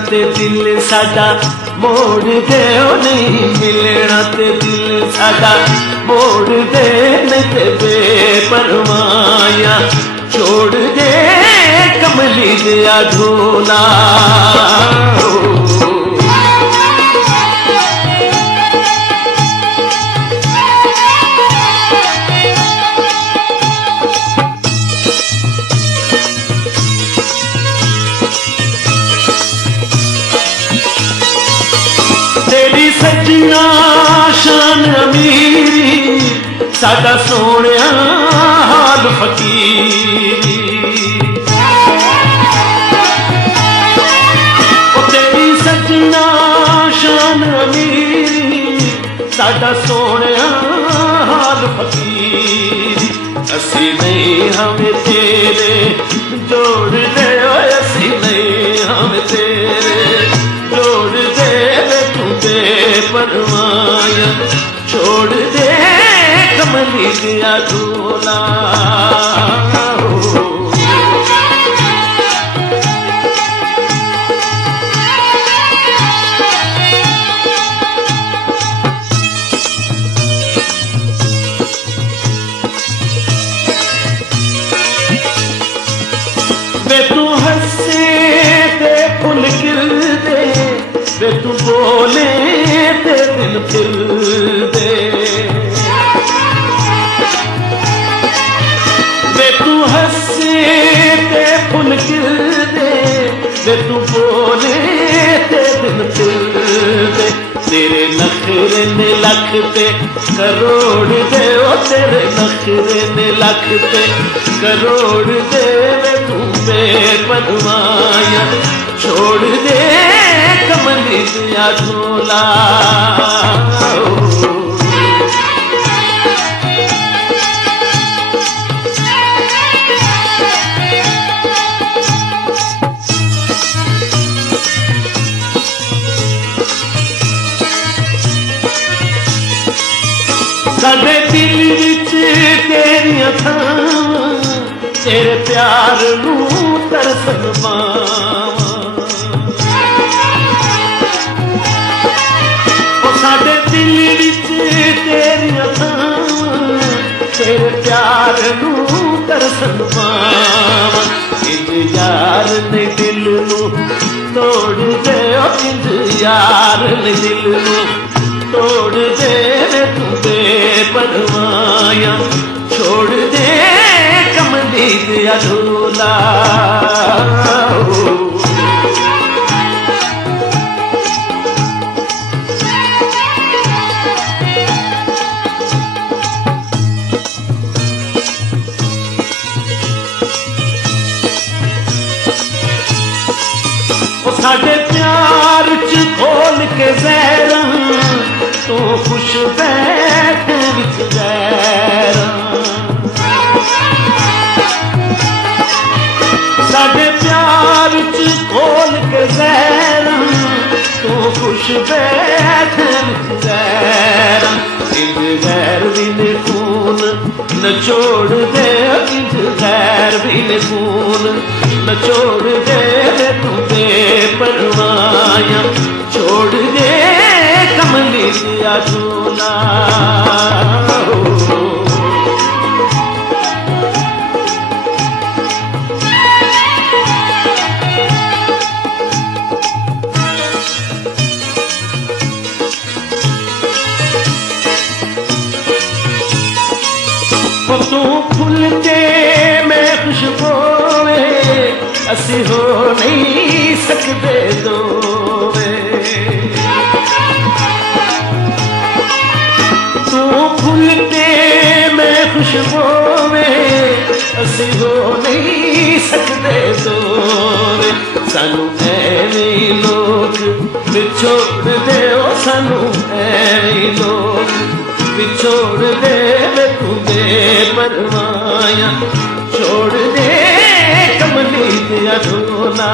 ते दिल साडा मोड़ दे, नहीं मिलना ते दिल साडा मोड़ दे, ते बेपरवाया छोड़ दे कमली दिया ढोला। तेरी सजना शान अमीरी, साडा सोहणिया हाल फकीरी। तेरी सजना शान अमीरी, साडा सोहणिया हाल फकीरी। असी नहीं हमें तेरे जोड़ दे, असी नहीं हमें तेरे जोड़ दे, परवाया छोड़ दे कमली दिया ढोला। वे तू हंसे ते फुल खिल दे, वे तू बोले ते दिल खिल दे। वे तू हंसे ते फुल खिल दे, वे तू बोले ते दिल खिल दे। तेरे नखरे ने लख ते करोड़ दे, ओ तेरे नखरे ने लख ते करोड़ दे, वे तू बेपरवाया छोड़ दे कमली दिया ढोला। साडे दिल विच तेरियां थावां, तेरे प्यार नूं तरसन पावां। साडे दिल विच तेरियां थावां, तेरे प्यार नूं तरसन पावां। इंज यार ने दिल नूं तोड़ दे, इंज यार ने दिल नूं तोड़ दे, तू बेपरवाया छोड़ दे कमली दिया ढोला। साडे प्यार च खोल के ज़हरा, तू खुश बैठ विच ज़हरा। साडे प्यार च खोल के ज़हरा, तू खुश बैठ विच ज़हरा। इंज गैर भी ने खून न छोड़ दे, इंज गैर भी ने खून न छोड़ दे, तू बेपरवाया छोड़ दे कमली दिया ढोला। तू फुल के मैं खुशबू में, असी हो नहीं सकते दोवे। तू फुल के मैं खुशबू में, असी हो नहीं सकते दोवे। सानू ऐवें लोग विछोड़ दे, ओ सानू ऐवें लोग विछोड़ दे, तू बेपरवाया छोड़ दे कमली दिया ढोला।